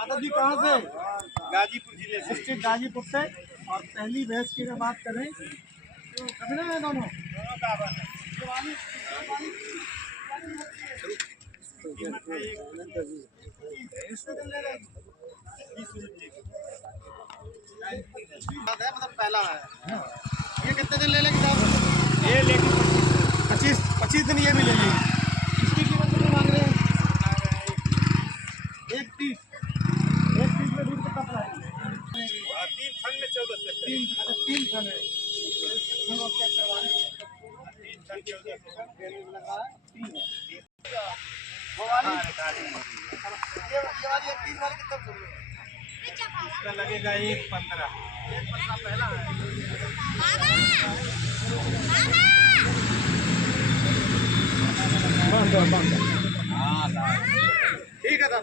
दादा जी कहाँ से? गाजीपुर जिले से। डिस्ट्रिक्ट गाजीपुर से। और पहली भैंस की अगर बात करें तो कितने हैं दोनों? मतलब पहला है। ये कितने दिन ले लेगी साहब? ये लेकिन 25 दिन ये भी ले लेगी। इसकी कीमत कितनी मांग रहे हैं? 130 में दूध कितना पड़ा है? 3 फन में 14 से 3 फन है। हम अब चेक करवा रहे हैं। 3 फन 14 से लगा है 3 है। वो वाली ये वाली 31 वाली कितना पड़ रही है? इसका लगेगा 1.15 पहला है। ठीक है सर।